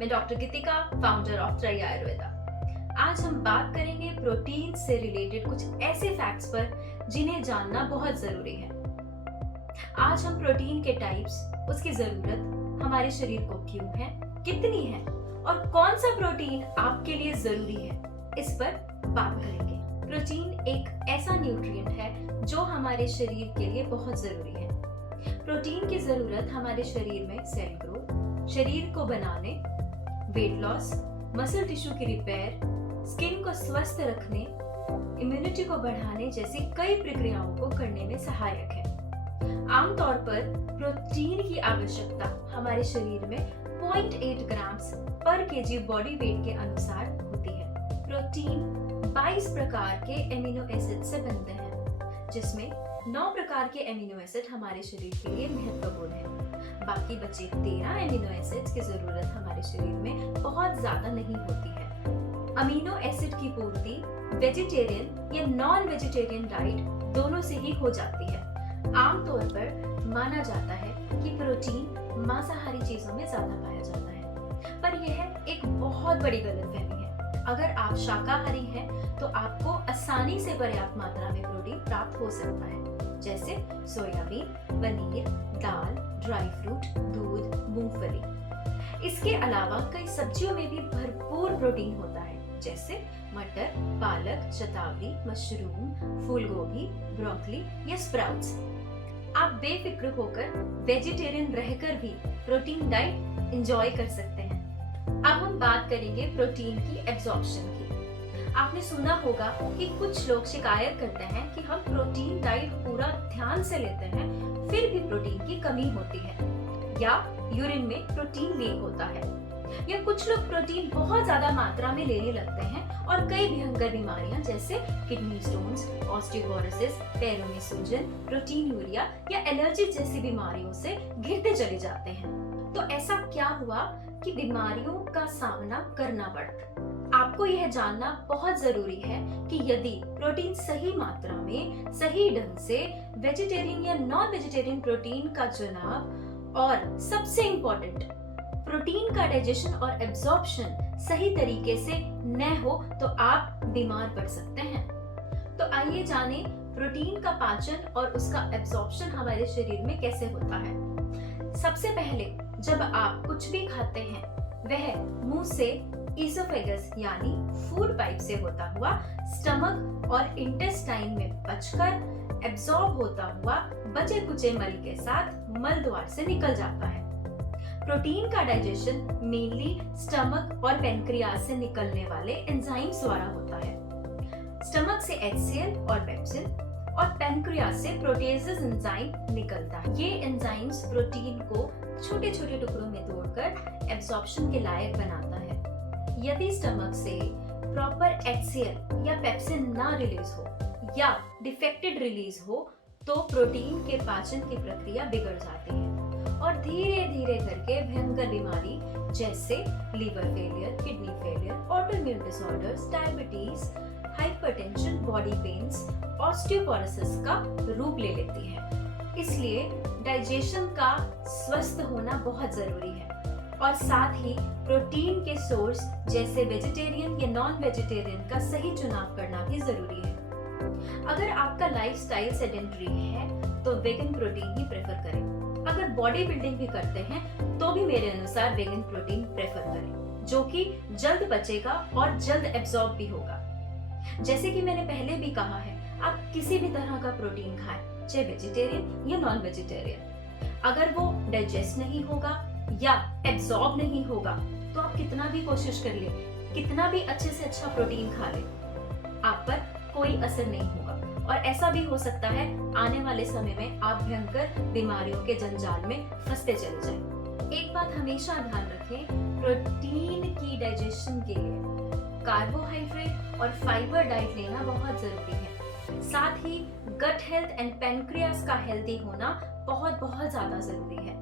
मैं doctor Geetika, founder of त्रय आयुर्वेदा। आज हम बात करेंगे प्रोटीन से रिलेटेड कुछ ऐसे फैक्ट्स पर जिन्हें जानना बहुत जरूरी है। आज हम प्रोटीन के टाइप्स, उसकी जरूरत, हमारे शरीर को क्यों है, कितनी है और कौन सा प्रोटीन आपके लिए जरूरी है, इस पर बात करेंगे। प्रोटीन एक ऐसा न्यूट्रिएंट है जो हमारे शरीर के लिए बहुत जरूरी है। प्रोटीन की जरूरत हमारे शरीर में सेल ग्रोथ, शरीर को बनाने, वेट लॉस, मसल टिश्यू की रिपेयर, स्किन को स्वस्थ रखने, इम्यूनिटी को बढ़ाने जैसी कई प्रक्रियाओं को करने में सहायक है। आमतौर पर प्रोटीन की आवश्यकता हमारे शरीर में 0.8 ग्राम्स पर केजी बॉडी वेट के अनुसार होती है। प्रोटीन 22 प्रकार के एमिनो एसिड से बनते हैं, जिसमें 9 प्रकार के एमिनो एसिड हमारे शरीर के लिए महत्वपूर्ण है। बाकी बचे 13 एमिनो एसिड्स की जरूरत हमारे शरीर में बहुत ज्यादा नहीं होती है। अमीनो एसिड की पूर्ति वेजिटेरियन या नॉन वेजिटेरियन डाइट दोनों से ही हो जाती है। आमतौर पर माना जाता है कि प्रोटीन मांसाहारी चीजों में ज्यादा पाया जाता है, पर यह एक बहुत बड़ी गलतफहमी है। अगर आप शाकाहारी हैं तो आपको आसानी से पर्याप्त मात्रा में प्रोटीन प्राप्त हो सकता है, जैसे सोयाबीन, पनीर, दाल, ड्राई फ्रूट, दूध, मूंगफली। इसके अलावा कई सब्जियों में भी भरपूर प्रोटीन होता है, जैसे मटर, पालक, शतावरी, मशरूम, फूलगोभी, ब्रोकली या स्प्राउट्स। आप बेफिक्र होकर वेजिटेरियन रहकर भी प्रोटीन डाइट एंजॉय कर सकते हैं। अब हम बात करेंगे प्रोटीन की एब्जॉर्प्शन की। आपने सुना होगा कि कुछ लोग शिकायत करते हैं कि हम प्रोटीन डाइट पूरा ध्यान से लेते हैं, फिर भी प्रोटीन की कमी होती है, या यूरिन में प्रोटीन लीक होता है, या कुछ लोग प्रोटीन बहुत ज्यादा मात्रा में लेने लगते हैं और कई भयंकर बीमारियां जैसे किडनी स्टोन्स, ऑस्टियोपोरोसिस, पैरों में सूजन, प्रोटीन यूरिया या एलर्जी जैसी बीमारियों से घिरते चले जाते हैं। तो ऐसा क्या हुआ कि बीमारियों का सामना करना पड़ा? आपको यह जानना बहुत जरूरी है कि यदि प्रोटीन सही मात्रा में, सही ढंग से वेजिटेरियन या नॉन वेजिटेरियन प्रोटीन का चुनाव, और सबसे इम्पोर्टेंट, प्रोटीन का डाइजेशन और एब्जॉर्प्शन सही तरीके से न हो तो आप बीमार पड़ सकते हैं। तो आइए जानें प्रोटीन का पाचन और उसका एब्जॉर्प्शन हमारे शरीर में कैसे होता है। सबसे पहले जब आप कुछ भी खाते हैं, वह मुंह से ईसोफेगस यानी फूड पाइप से होता हुआ स्टमक और इंटेस्टाइन में पचकर एब्जॉर्ब होता हुआ बचे कुचे मल के साथ मल द्वार से निकल जाता है। प्रोटीन का डाइजेशन मेनली स्टमक और पेनक्रियाज से निकलने वाले एंजाइम्स द्वारा होता है। स्टमक से HCl और पेप्सिन और पेनक्रियाज से प्रोटेजेस एंजाइम निकलता है। ये एंजाइम्स प्रोटीन को छोटे छोटे टुकड़ों में तोड़कर एब्जॉर्प्शन के लायक बनाता है। यदि स्टमक से प्रॉपर HCl या पेप्सिन ना रिलीज हो या डिफेक्टेड रिलीज हो तो प्रोटीन के पाचन की प्रक्रिया बिगड़ जाती है और धीरे धीरे करके भयंकर बीमारी जैसे liver failure, kidney failure, autoimmune disorders, diabetes, hypertension, body pains, osteoporosis का रूप ले लेती है। इसलिए डाइजेशन का स्वस्थ होना बहुत जरूरी है और साथ ही प्रोटीन के सोर्स जैसे वेजिटेरियन या नॉन वेजिटेरियन का सही चुनाव करना भी जरूरी है। अगर आपका लाइफस्टाइल सेडेंटरी है तो वेगन प्रोटीन ही प्रेफर करें। अगर बॉडी बिल्डिंग भी करते हैं तो भी मेरे अनुसार वेगन प्रोटीन प्रेफर करें, जो कि जल्द पचेगा और जल्द एब्जॉर्ब भी होगा। जैसे कि मैंने पहले भी कहा है, आप किसी भी तरह का प्रोटीन खाएं, चाहे वेजिटेरियन या नॉन वेजिटेरियन। अगर वो डाइजेस्ट नहीं होगा या एब्जॉर्ब नहीं होगा तो आप कितना भी कोशिश कर ले, कितना भी अच्छे से अच्छा प्रोटीन खा ले, आप पर कोई असर नहीं होगा और ऐसा भी हो सकता है आने वाले समय में आप भयंकर बीमारियों के जंजाल में फंसते चले जाएं। एक बात हमेशा ध्यान रखें, प्रोटीन की डाइजेशन के लिए कार्बोहाइड्रेट और फाइबर डाइट लेना बहुत जरूरी है। साथ ही गट हेल्थ एंड पेनक्रियाज का हेल्दी होना बहुत ज्यादा जरूरी है।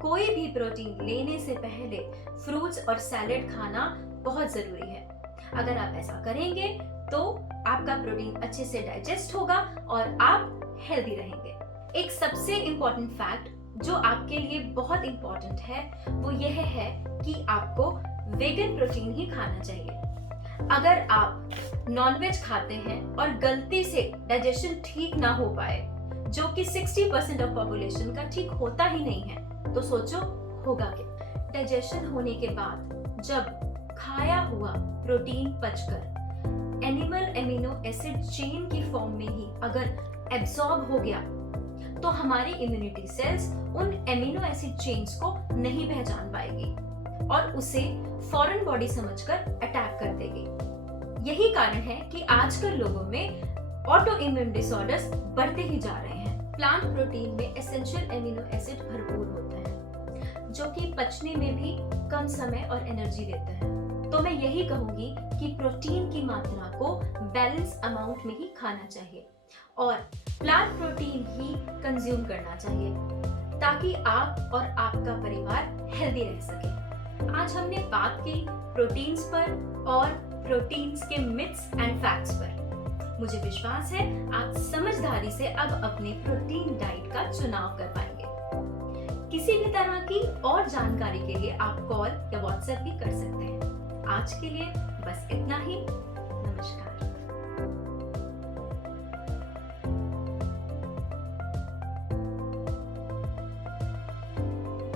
कोई भी प्रोटीन लेने से पहले फ्रूट्स और सैलेड खाना बहुत जरूरी है। अगर आप ऐसा करेंगे तो आपका प्रोटीन अच्छे से डाइजेस्ट होगा और आप हेल्दी रहेंगे। एक सबसे इम्पोर्टेंट फैक्ट जो आपके लिए बहुत इम्पोर्टेंट है वो यह है कि आपको वेगन प्रोटीन ही खाना चाहिए। अगर आप नॉनवेज खाते हैं और गलती से डाइजेशन ठीक ना हो पाए, जो कि 60% ऑफ पॉपुलेशन का ठीक होता ही नहीं है, तो सोचो होगा क्या। डाइजेशन होने के बाद जब खाया हुआ प्रोटीन पचकर एनिमल एमिनो एसिड चेन की फॉर्म में ही अगर एब्सॉर्ब हो गया, तो हमारी इम्यूनिटी सेल्स उन एमिनो एसिड चेन्स को नहीं पहचान पाएगी और उसे फॉरेन बॉडी समझकर अटैक कर देगी। यही कारण है कि आजकल लोगों में ऑटो इम्यून डिसऑर्डर्स बढ़ते ही जा रहे हैं। प्लांट प्रोटीन में एसेंशियल एमिनो एसिड भरपूर होते हैं, जो कि पचने में भी कम समय और एनर्जी देते हैं। तो मैं यही कहूंगी कि प्रोटीन की मात्रा को बैलेंस अमाउंट में ही खाना चाहिए और प्लांट प्रोटीन ही कंज्यूम करना चाहिए, ताकि आप और आपका परिवार हेल्दी रह सके। आज हमने बात की प्रोटीन्स पर और प्रोटीन्स के मिथ्स एंड फैक्ट्स पर। मुझे विश्वास है आप समझदारी से अब अपने प्रोटीन डाइट का चुनाव कर पाएंगे। किसी भी तरह की और जानकारी के लिए आप कॉल या व्हाट्सएप भी कर सकते हैं। आज के लिए बस इतना ही। नमस्कार।